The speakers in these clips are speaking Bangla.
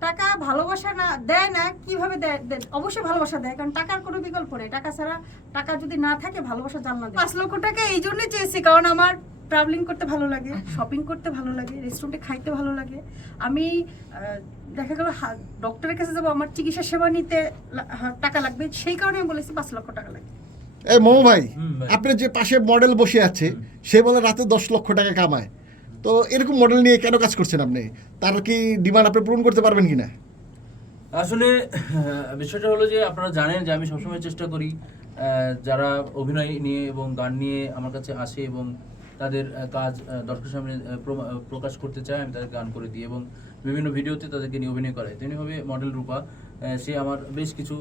টাকা ভালোবাসা না দেয় না কীভাবে দেয়? অবশ্যই ভালোবাসা দেয় কারণ টাকার কোনো বিকল্প নেই। টাকা ছাড়া টাকা যদি না থাকে ভালোবাসা জানলা দেয়। পাঁচ লক্ষ টাকা এই জন্যই চেয়েছি কারণ আমার ট্রাভেলিং করতে ভালো লাগে শপিং করতে ভালো লাগে রেস্টুরেন্টে খাইতে ভালো লাগে। আমি দেখা গেল ডক্টরের কাছে যাব আমার চিকিৎসা সেবা নিতে লা- টাকা লাগবে। সেই কারণে আমি বলেছি পাঁচ লক্ষ টাকা লাগবে। এই মোমো ভাই হুম, ভাই। আপনার যে পাশে মডেল বসে আছে সে বলে রাতে দশ লক্ষ টাকা কামায়। তো এরকম মডেল নিয়ে কেন কাজ করছেন আপনি? তার কি ডিমান্ড আপনি পূরণ করতে পারবেন কি না আসলে বিষয়টা হলো যে আপনারা জানেন যে আমি সবসময় চেষ্টা করি যারা অভিনয় নিয়ে এবং গান নিয়ে আমার কাছে আসে এবং তাদের কাজ দর্শকের সামনে প্রকাশ করতে চায়, আমি তাদের গান করে দিই এবং বিভিন্ন ভিডিওতে তাদেরকে নিয়ে অভিনয় করে তেমনিভাবে মডেল রূপা সে আমার বেশ কিছু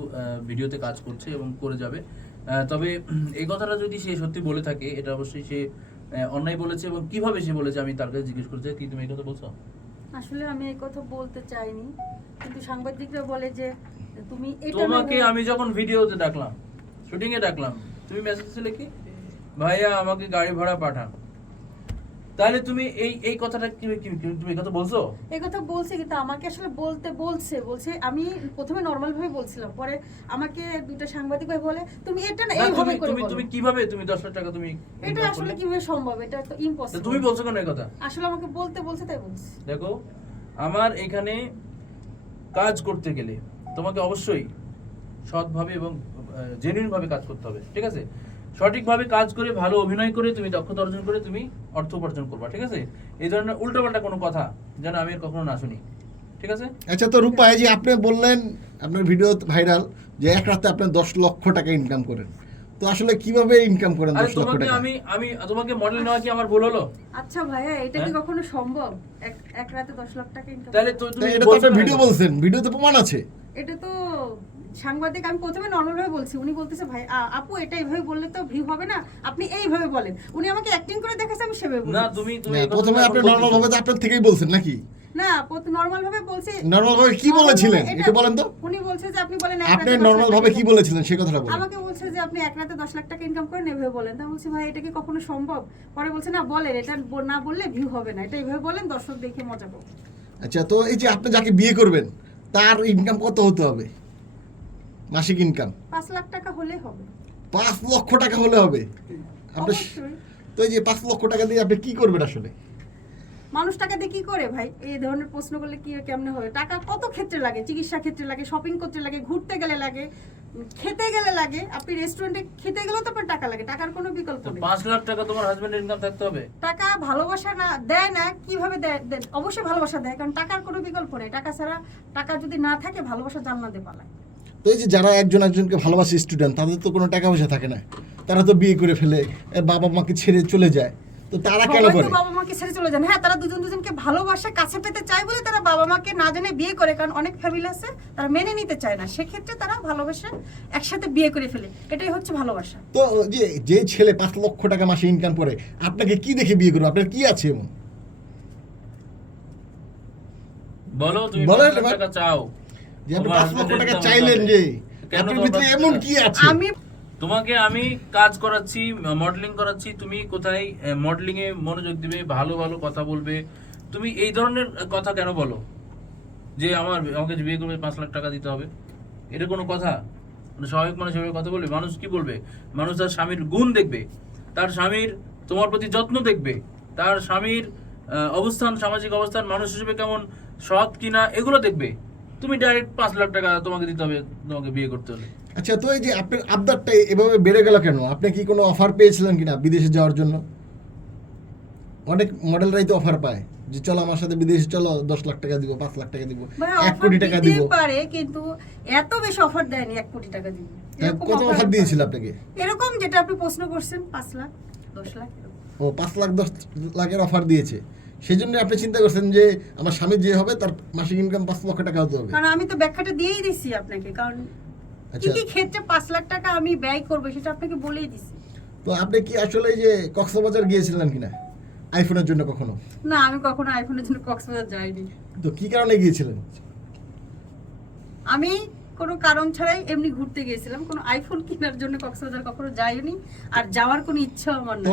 ভিডিওতে কাজ করছে এবং করে যাবে। তবে এই কথাটা যদি সে সত্যি বলে থাকে, এটা অবশ্যই সে অন্যায় বলেছে এবং কীভাবে সে বলেছে আমি তার কাছে জিজ্ঞেস করতে কি তুমি এই কথা বলছো? আসলে আমি এই কথা বলতে চাইনি কিন্তু সাংবাদিকরা বলে যে তুমি এটা তোমাকে আমি যখন ভিডিওতে ডাকলাম শুটিং এ ডাকলাম তুমি মেসেজ দিলে কি? ভাইয়া আমাকে গাড়ি ভাড়া পাঠান। তাহলে তুমি এই এই কথাটা কি কি- তুমি কথা বলছো? এই কথা বলছে কিন্তু আমাকে আসলে বলতে বলছে বলছে আমি প্রথমে নর্মাল ভাবে বলছিলাম পরে আমাকে দুটো সাংবাদিক ভাই বলে তুমি এটা না এইভাবে করে তুমি তুমি কীভাবে তুমি দশ লাখ টাকা তুমি এটা আসলে? কীভাবে সম্ভব? এটা তো ইম্পসিবল তুমি বলছো কেন এই কথা? আসলে আমাকে বলতে বলছে তাই বলছি। দেখো আমার এখানে কাজ করতে গেলে তোমাকে অবশ্যই সৎভাবে এবং জেনুইন ভাবে কাজ করতে হবে ঠিক আছে? সঠিকভাবে কাজ করে ভালো অভিনয় করে তুমি দক্ষতা অর্জন করে তুমি অর্থ উপার্জন করবা ঠিক আছে? এই ধরনের উল্টোপাল্টা কোনো কথা যেন আমি আর কখনো না শুনি ঠিক আছে? আচ্ছা তো রূপা এই যে আপনি বললেন আপনার ভিডিও ভাইরাল যে এক রাতে আপনি দশ লক্ষ টাকা ইনকাম করেন। তো আসলে কীভাবে ইনকাম করেন আরে দশ লক্ষ টাকা? আমি আমি তোমাকে মডেল নেওয়া কি আমার ভুল হলো? আচ্ছা ভাইয়া এটা কি হ্যাঁ? কখনো সম্ভব? এক এক রাতে দশ লাখ টাকা ইনকাম তাহলে তুমি এটা তো? ভিডিও বলছেন ভিডিওতে প্রমাণ আছে। এটা তো সাংবাদিক আমি প্রথমে নর্মাল ভাবে বলছি উনি বলতেছে ভাই আপু এটা এইভাবে বললে তো ভিউ হবে না আপনি এইভাবে বলেন। উনি আমাকে অ্যাক্টিং করে দেখাচ্ছে আমি সেভাবে বলি না তুমি তুমি প্রথমে আপনি। নর্মাল ভাবে তো আপনার থেকেই বলছেন নাকি? না নর্মাল ভাবে বলছি নর্মাল ভাবে কি বলেছিলেন? একটু বলেন তো। উনি বলছে যে আপনি বলেন এক আপনি রাতে দশ লাখ ভাবে টাকা কি বলেছিলেন সেই কথাটা বলেন। আমাকে বলছে যে আপনি এক রাতে দশ লাখ টাকা ইনকাম করেন এভাবে বলেন। তা বলছি ভাই এটা কি কখনো সম্ভব? পরে বলছে না বলেন এটা না বললে ভিউ হবে না। এটা এইভাবে বলেন দর্শক দেখে মজা পাবো। আচ্ছা তো এই যে আপনি যাকে বিয়ে করবেন তার ইনকাম কত হতে হবে? মাসিক ইনকাম পাঁচ লাখ টাকা হলে হবে। পাঁচ লক্ষ টাকা হলে হবে। আপনি অবশ্যই। তো এই যে পাঁচ লক্ষ টাকা দিয়ে আপনি কি করবেন আসলে? মানুষ টাকা দিয়ে কি করে ভাই? এই ধরনের প্রশ্ন করলে কি কেমনে হবে টাকা কত ক্ষেত্রে লাগে? চিকিৎসা ক্ষেত্রে লাগে? শপিং করতে লাগে? ঘুরতে গেলে লাগে? খেতে গেলে লাগে? আপনি রেস্টুরেন্টে খেতে গেলেও তো টাকা লাগে। টাকার কোনো বিকল্প নেই। পাঁচ লাখ টাকা তোমার হাজবেন্ডের ইনকাম থাকতে হবে? টাকা ভালোবাসা না দেয় না কীভাবে দেয়? দেয়? অবশ্যই ভালোবাসা দেয় কারণ টাকার কোনো বিকল্প নেই। টাকা ছাড়া টাকা যদি না থাকে ভালোবাসা জান্নাতে পালায়। তো এই যে যারা একজন একজনকে ভালোবাসে স্টুডেন্ট তাদের তো কোনো টাকা পয়সা থাকে না। তারা তো বিয়ে করে ফেলে বাবা মাকে ছেড়ে চলে যায়। তো তারা কেন করে? বাবা মাকে ছেড়ে চলে যান হ্যাঁ তারা দুজন দুজনকে ভালোবাসা কাছে পেতে চায় বলে তারা বাবা মাকে না জেনে বিয়ে করে কারণ অনেক ফ্যামিলি আছে তারা মেনে নিতে চায় না। সেক্ষেত্রে তারা ভালোবাসা একসাথে বিয়ে করে ফেলে। এটাই হচ্ছে ভালোবাসা। তো যে যে ছেলে পাঁচ লক্ষ টাকা মাসে ইনকাম করে আপনাকে কি দেখে বিয়ে করবে? আপনার কি আছে এমন? বলো তুমি চাও। যে আপনি পাঁচ লক্ষ টাকা চাইলেন যে আপনার ভিতরে এমন কি আছে? আমি তোমাকে আমি কাজ করাচ্ছি মডেলিং করাচ্ছি তুমি কোথায় মডেলিং এ মনোযোগ দিবে ভালো ভালো কথা বলবে তুমি এই ধরনের কথা কেন বলো? যে আমার আমাকে বিয়ে করবে পাঁচ লাখ টাকা দিতে হবে। এটা কোনো কথা? মানে স্বাভাবিক মানুষ এভাবে কথা বলবে? মানুষ কি বলবে? মানুষ তার স্বামীর গুণ দেখবে তার স্বামীর তোমার প্রতি যত্ন দেখবে তার স্বামীর আহ, অবস্থান সামাজিক অবস্থান মানুষ হিসেবে কেমন সৎ কিনা এগুলো দেখবে। তুমি ডাইরেক্ট পাঁচ লাখ টাকা তোমাকে দিতে হবে তোমাকে বিয়ে করতে হলে। আচ্ছা তো এই যে আপনার আবদারটা এভাবে বেড়ে গেল কেন? আপনি কি কোনো অফার পেয়েছিলেন কিনা বিদেশে যাওয়ার জন্য? অনেক মডেলরাই তো অফার পায় যে চলো আমার সাথে বিদেশে চলো দশ লাখ টাকা দিব পাঁচ লাখ টাকা দিব এক কোটি টাকা দিব। পারে কিন্তু এত বেশি অফার দেয়নি এক কোটি টাকা দিবে কত অফার দিয়েছিল আপনাকে? এরকম যেটা আপনি প্রশ্ন করছেন পাঁচ লাখ দশ লাখ ও পাঁচ লাখ দশ লাখের অফার দিয়েছে। সেই জন্য আপনি চিন্তা করছেন যে আমার স্বামী যে হবে তার মাসিক ইনকাম পাঁচ লক্ষ টাকা হতে হবে। কারণ আমি তো ব্যাখ্যাটা দিয়েই দিছি আপনাকে কারণ কি আচ্ছা। কি ক্ষেত্রে পাঁচ লাখ টাকা আমি ব্যয় করব সেটা আপনাকে বলেই দিছি। তো আপনি কি আসলে যে কক্সবাজার গিয়েছিলেন কিনা? আইফোনের জন্য কখনো? না আমি কখনো আইফোনের জন্য কক্সবাজার যাইনি। তো কি কারণে গিয়েছিলেন? আমি কোনো কারণ ছাড়াই এমনি ঘুরতে গিয়েছিলাম কোনো আইফোন কেনার জন্য কক্সবাজার কখনো যাইনি আর যাওয়ার কোনো ইচ্ছা আমার নাই।